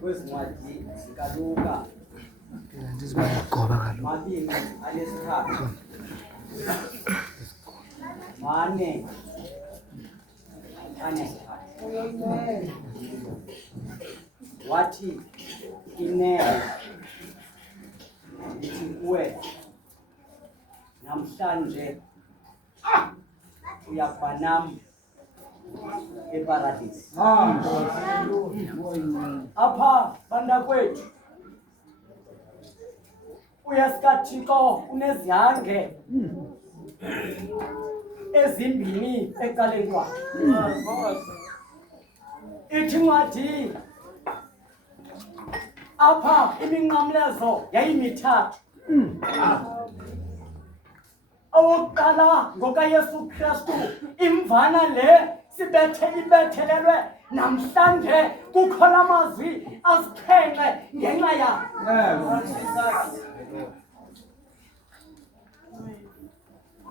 kwezincwadi zikaLuka ndizimayigoba kaloku mabini anesithathu mane anesithathu wathi inene ndithi kuwe namhlanje uyakuba nam eparadisi. Apha bantakwethu uyasikaThixo unezihange ezimbini ecaleni kwakhe. Ithi incwadi apha iminqamlezo yayimithathu. Owokuqala ngokaYesu Kristu, imvana le ibethelelwe namhlanje kukho la mazwi asixhenxe ngenxa yayo.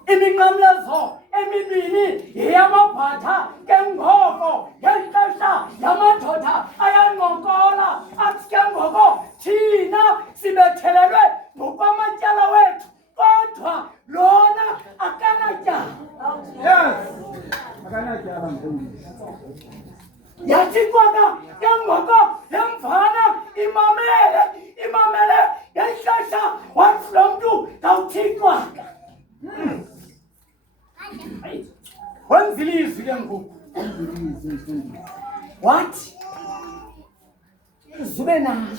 Iminqamlezo emibini yeyamabhatha ke ngoko ngeli xesha yamadoda ayancokola athi ke ngoko thina sibethelelwe ngokwamatyala wethu kodwa lona akanatyala. Akanatyala mfundisi. Yathi kwaka ke ngoko lemvana imamele ngeli xesha wathi lo mntu ngawuthixwaka. Wenzile izwi ke ngoku wathi zube nayo.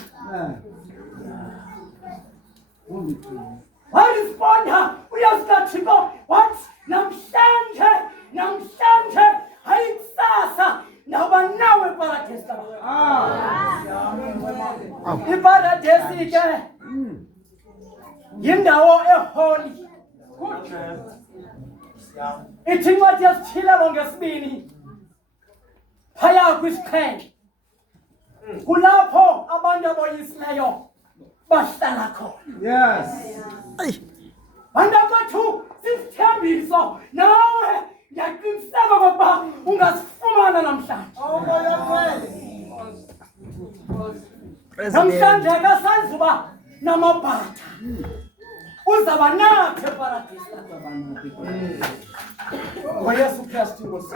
Waresponda uyasikaThixo wathi namhlanje hayi kusasa ndawuba nawe eparadesi. Iparadesi ke yindawo eholi. Ithi incwadi yesitshilelo ngesibini phaya kwisixhenxe kulapho abantu aboyisileyo bahlala khona. Yes. Bantakwethu sisithembiso nawe ndiyaqiniseka okokuba ungasifumana namhlanje. Namhlanje akasanzuba namabhatha uzaba nathi eparadesi ngoYesu Kristu Nkosi.